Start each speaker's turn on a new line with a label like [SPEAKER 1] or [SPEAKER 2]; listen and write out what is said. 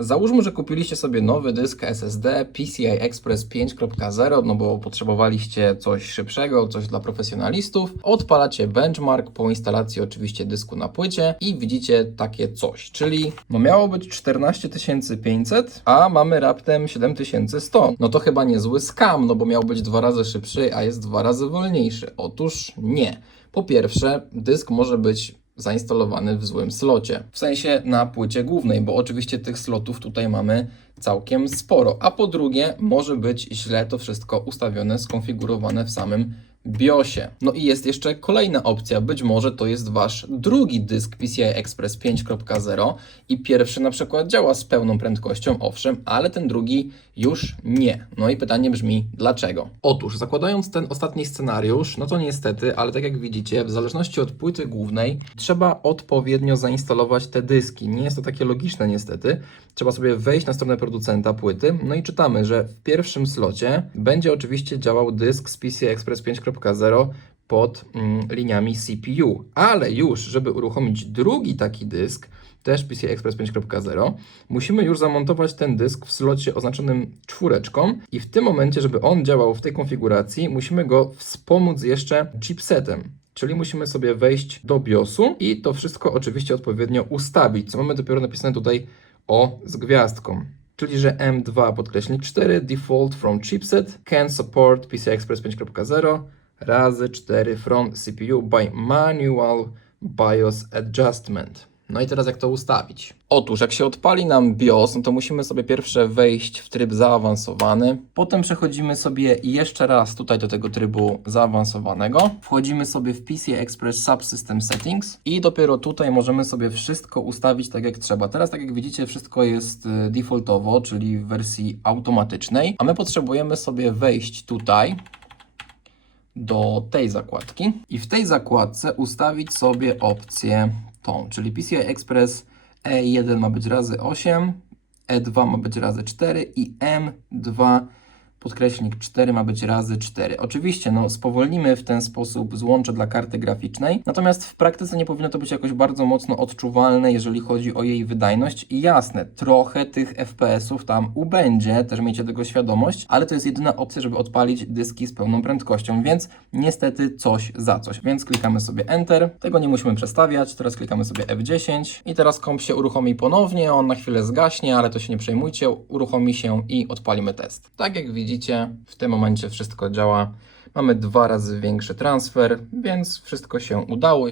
[SPEAKER 1] Załóżmy, że kupiliście sobie nowy dysk SSD PCI Express 5.0, no bo potrzebowaliście coś szybszego, coś dla profesjonalistów. Odpalacie benchmark po instalacji oczywiście dysku na płycie i widzicie takie coś, czyli no miało być 14500, a mamy raptem 7100. No to chyba niezły skam, no bo miał być dwa razy szybszy, a jest dwa razy wolniejszy. Otóż nie. Po pierwsze, dysk może być zainstalowany w złym slocie. W sensie na płycie głównej, bo oczywiście tych slotów tutaj mamy całkiem sporo. A po drugie, może być źle to wszystko ustawione, skonfigurowane w samym BIOSie. No i jest jeszcze kolejna opcja. Być może to jest wasz drugi dysk PCI Express 5.0 i pierwszy na przykład działa z pełną prędkością, owszem, ale ten drugi już nie. No i pytanie brzmi, dlaczego? Otóż, zakładając ten ostatni scenariusz, no to niestety, ale tak jak widzicie, w zależności od płyty głównej, trzeba odpowiednio zainstalować te dyski. Nie jest to takie logiczne niestety. Trzeba sobie wejść na stronę producenta płyty, no i czytamy, że w pierwszym slocie będzie oczywiście działał dysk z PCI Express 5.0 pod mm, liniami CPU, ale już, żeby uruchomić drugi taki dysk, też PCI Express 5.0, musimy już zamontować ten dysk w slocie oznaczonym czwóreczką i w tym momencie, żeby on działał w tej konfiguracji, musimy go wspomóc jeszcze chipsetem. Czyli musimy sobie wejść do BIOSu i to wszystko oczywiście odpowiednio ustawić, co mamy dopiero napisane tutaj o z gwiazdką. Czyli, że M2 podkreślnik 4 default from chipset can support PCI Express 5.0 razy 4 from CPU by manual BIOS adjustment. No i teraz jak to ustawić? Otóż jak się odpali nam BIOS, no to musimy sobie pierwsze wejść w tryb zaawansowany. Potem przechodzimy sobie jeszcze raz tutaj do tego trybu zaawansowanego. Wchodzimy sobie w PCI Express Subsystem Settings i dopiero tutaj możemy sobie wszystko ustawić tak jak trzeba. Teraz tak jak widzicie wszystko jest y, defaultowo, czyli w wersji automatycznej, a my potrzebujemy sobie wejść tutaj do tej zakładki i w tej zakładce ustawić sobie opcję tą, czyli PCI Express E1 ma być razy 8, E2 ma być razy 4 i M2 podkreślnik 4 ma być razy 4. Oczywiście, no, spowolnimy w ten sposób złącze dla karty graficznej, natomiast w praktyce nie powinno to być jakoś bardzo mocno odczuwalne, jeżeli chodzi o jej wydajność. I jasne, trochę tych FPS-ów tam ubędzie, też miejcie tego świadomość, ale to jest jedyna opcja, żeby odpalić dyski z pełną prędkością, więc niestety coś za coś. Więc klikamy sobie Enter, tego nie musimy przestawiać, teraz klikamy sobie F10 i teraz komp się uruchomi ponownie, on na chwilę zgaśnie, ale to się nie przejmujcie, uruchomi się i odpalimy test. Tak jak widzicie, w tym momencie wszystko działa. Mamy dwa razy większy transfer, więc wszystko się udało.